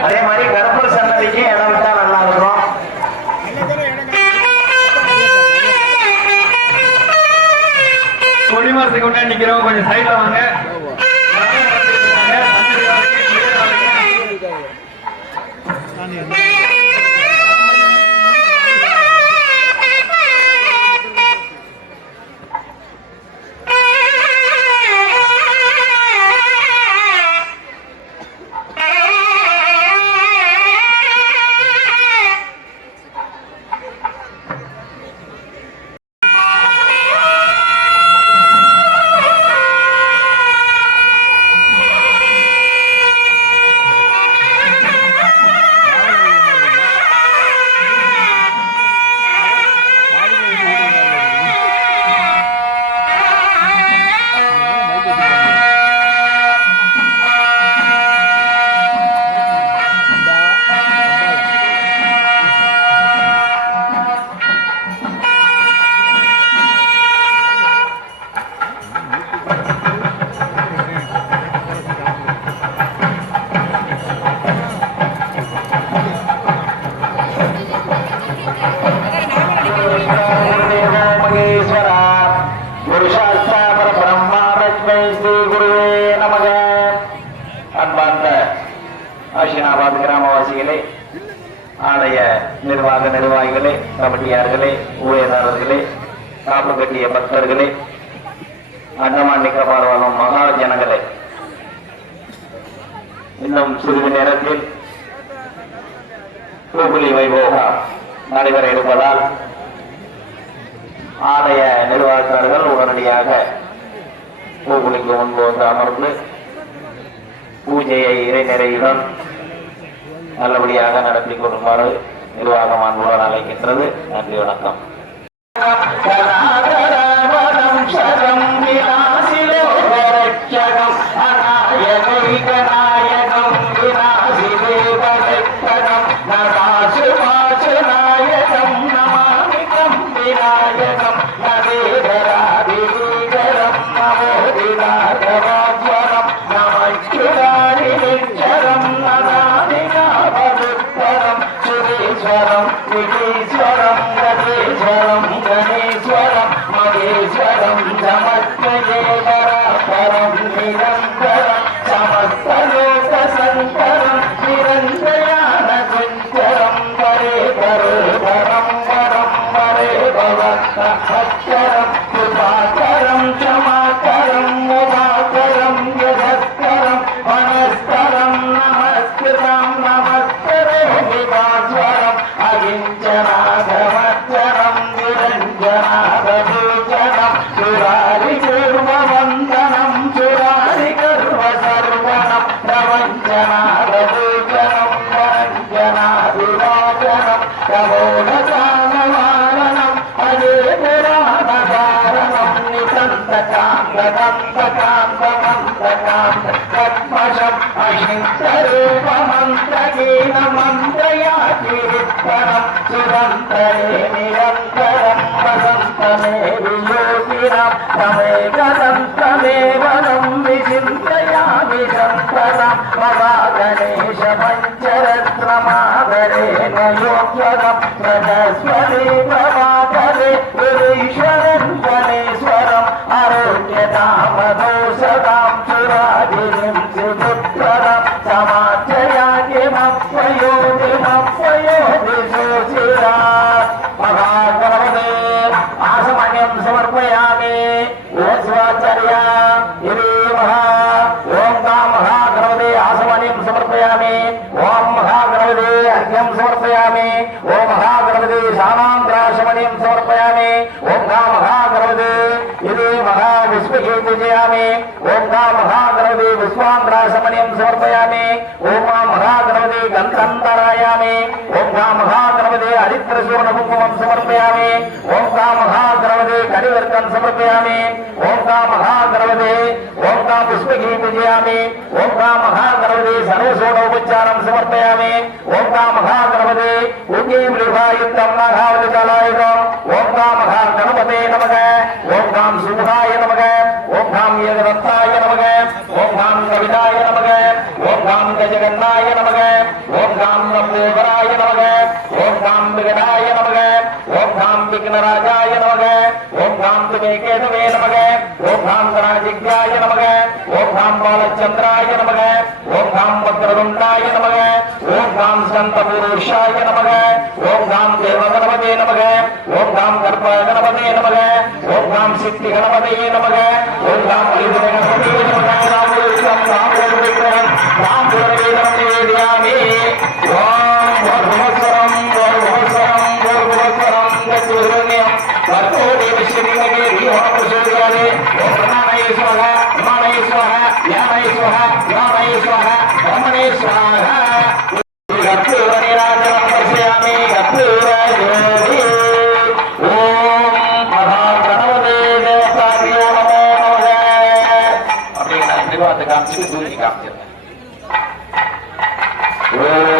அதே மாதிரி கருப்பர் சன்னதிக்கு இடம் விட்டா நல்லா இருக்கும் கொடிமரத்துக்கு முன்னாடி நிக்கிறோம். கொஞ்சம் சைட்ல வாங்க. அண்டமான் நிக்கபார் வாழும் மகா ஜனங்களே. இன்னும் சிறிது நேரத்தில் பூகுலி வைபோகம் நடைபெற இருப்பதால் ஆலய நிர்வாகத்தார்கள் உடனடியாக பூகுலிக்கு முன்பு வந்து அமர்ந்து பூஜையை இறைநிறையுடன் நல்லபடியாக நடத்தி கொள்ளுமாறு நிர்வாகம் அன்புடன் அழைக்கின்றது. நன்றி வணக்கம். గజేశ్వరం విఘేశ్వరం గజేశ్వరం గణేశ్వరం మహేశ్వరం జమత్యేశ్వరం అహింసరూపమంత్రీన మంత్రయాతిరుత్తరం సురంతరే నిరంతరం వసంతమే యోగిరం తమే గదంతమేవనం విచింతయామి సంతరం మమా గణేశ పంచరత్నమాదరే నయోగ్యరం ప్రజస్వరే ప్రభాకరే గురీశ్వరం తనే பூர்ண குங்குமம் சமர்ப்பயாமி. ஓம் கா மகா திரவதே கரிவர்த்தம் சமர்ப்பயாமி. ஓம் கா மகா திரவதே ஓம் கா புஷ்பகி பூஜயாமி ஓம் கா மகா திரவதே சர்வசோட உபச்சாரம் சமர்ப்பயாமி. ஓம் கா மகா திரவதே உங்கே மிருகாயுத்தம் மகாவதிதாலாயுதம் ஓம் கா மகா கணபதே நமக. ஓம் சுகாய நமக. ஓம் ஏகரத்தாய நமக. ஓம் கவிதாய நமக. ஓம் கஜகன் ओम धाम विघटाय नमः। ओम धाम विघ्नराजाय नमः ओम धाम तुम्हेकेतवे नमः। ओम धाम सराजिज्ञाय नमः। ओम धाम बालचंद्राय नमः। ओम धाम वक्रदुंडाय नमः। ओम धाम संत पुरुषाय नमः। ओम धाम देवगणपते नमः। ओम धाम गर्भगणपते नमः। ओम धाम सिद्धि गणपते नमः। ओम धाम गणपते नमः। ओम धाम स्वाहा रमणे स्वाहा यामणे स्वाहा यामणे स्वाहा रमणे स्वाहा काम से दूर की काम करना है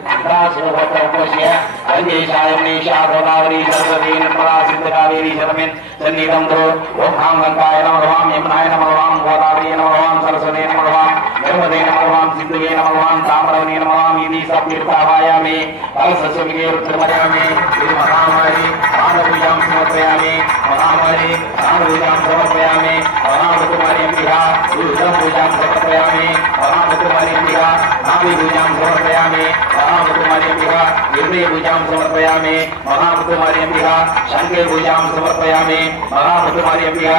ఇంద్రాసుభద్రస్య వైదేశాయమేషా గోదావరి సరస్వతీ నిర్మలా సిద్ధకావేరీ శరమిన్ సన్నిధం ఓం కాం గంగాయ నమః యమునాయ నమః గోదావరి నమః సరస్వతీ నమః నర్మదే నమః సిద్ధువే నమః తామరవనే నమః ఇది సప్తీర్థావాయామి కలసస్యమిగే రుద్రమయామి ఇది మహామారి ఆనపూజాం సమర్పయామి మహామారి ఆనపూజాం సమర్పయామి మహామకుమారి అంబికా రుద్రం సమర్పయామి మహామకుమారి అంబికా పూజాం సమర్పయామి निर्णय पूजा समर्पया मे महाकुमारी अंबिका शंके पूजा समर्पया मे महाकुमारी अंबिका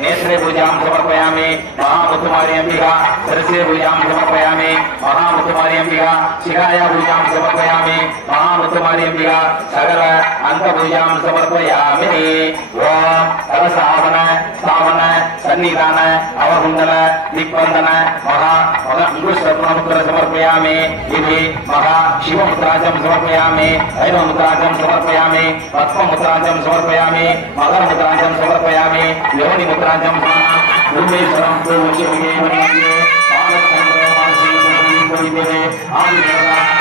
नेत्रे पूजा समर्पया मे महाकुमारी अंबिका सरसे पूजा समर्पया मे महाकुमारी अंबिका शिखाया पूजा समर्पया मे महाकुमारी अंबिका सगर अंत पूजा समर्पया मे ओम कलशावन सन्निधान अवबुंदन दिग्बंदन महा महा अंकुश समर्पया मे महा शिवमुद्राजम समर्पया समर्पयामि। ऐनमुद्राजं समर्पयामि। पद्ममुद्राजं समर्पयामि। मकरमुद्राजं समर्पयामि। योनिमुद्राजं भूमेश्वरं भूमिशुभे आदिदेवा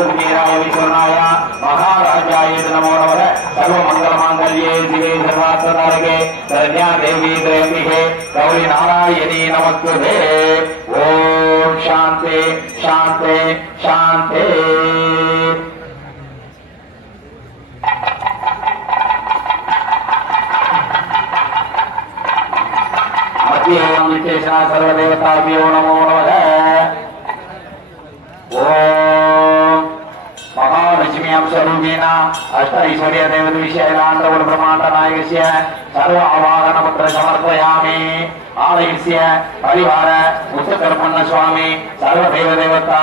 వైశ్వర్యాదుర్గీరాయ విశ్వనాయ మహారాజాయ నమో నమః. సర్వమంగళమాంగళ్యే శివే సర్వాత్మనారకే ధన్యా దేవీ త్రయంబికే. గౌరీ నారాయణీ నమస్తుతే ఓం శాంతి శాంతి శాంతి. మధ్యేవం ஞானம் ஸ்வரூபேன அஷ்டஐஸ்வர்ய தேவத விஷயலாண்டவர் பிரமாண்ட நாயகசிய சர்வ ஆவாகனமற்ற சமர்ப்பயாமே ஆலயசிய பரிவார உச்சகர்மண்ண சுவாமி சர்வ தேவ தேவதா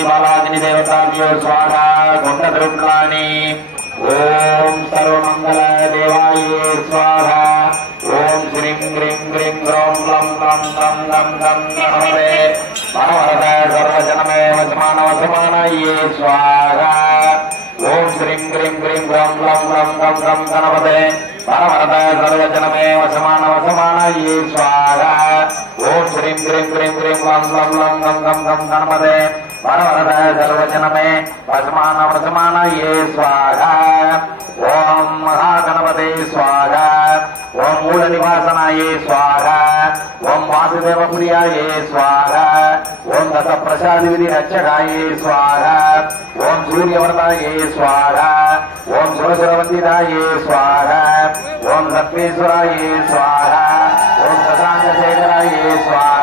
గణపతి బాలాగ్ని దేవతాభ్యో స్వాహ గంధద్రుమ్లాని ఓం సర్వమంగళ దేవాయే స్వాహ ఓం శ్రీం హ్రీం హ్రీం గ్రౌం గ్లం గ్లం గ్లం గ్లం గ్లం నమస్తే మనవరద సర్వజనమే వసమానవ సమానయే స్వాహ ఓం శ్రీం హ్రీం హ్రీం గ్లం గ్లం గ్లం గ్లం గ్లం గణపతే పరవరద సర్వజనమే వసమాన వసమానయే స్వాహ ఓం శ్రీం హ్రీం హ్రీం హ్రీం గ్లం గ్లం గ్లం గం గం గం వరవరద సర్వచనమే వసమాన వసమాన ఏ స్వాహ ఓం మహాగణపతే స్వాహ ఓం మూల నివాసన ఏ స్వాహ ఓం వాసుదేవ ప్రియ ఏ స్వాహ ఓం దశ ప్రసాదివిధి ఏ స్వాహ ఓం సూర్యవర్ణాయే స్వాహ ఓం సురసురవందిరాయే స్వాహ ఓం లక్ష్మీశ్వర ఏ స్వాహ ఓం శశాంకశేఖరాయే స్వాహ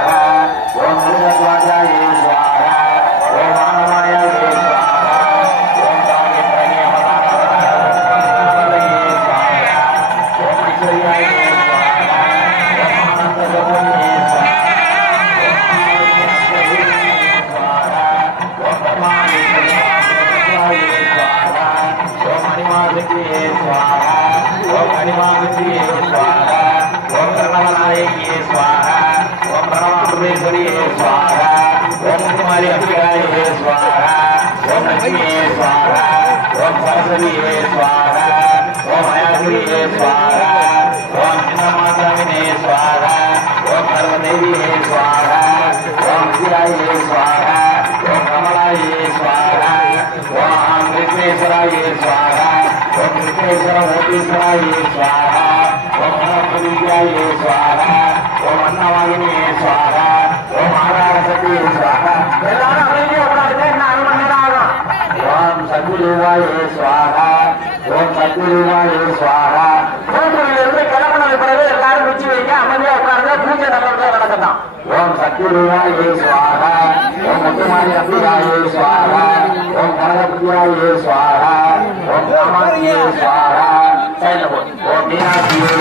అంబికాయ స్వాహ ఓం లక్ష్మీ స్వాహ ఓం సరస్వతి స్వాహ ఓం అయాశ్రీ స్వాహ ఓం చిన్నమాతావినే స్వాహ ఓం సర్వదేవి స్వాహ ఓం విజయాయ స్వాహ ఓం కమలాయ స్వాహ ఓం కృష్ణేశ్వరాయ స్వాహ ఓం కృష్ణేశ్వర మోతీశ్వరాయ స్వాహ ఓం అనంతవిద్యాయ స్వాహ குருவாயே சுவாகா. ஓம் முத்துமாரி அம்பிகாயே சுவாகா. ஓம் கனகப்பியாயே சுவாகா. ஓம் ராமாயே சுவாகா. ஓம் மீனாட்சியே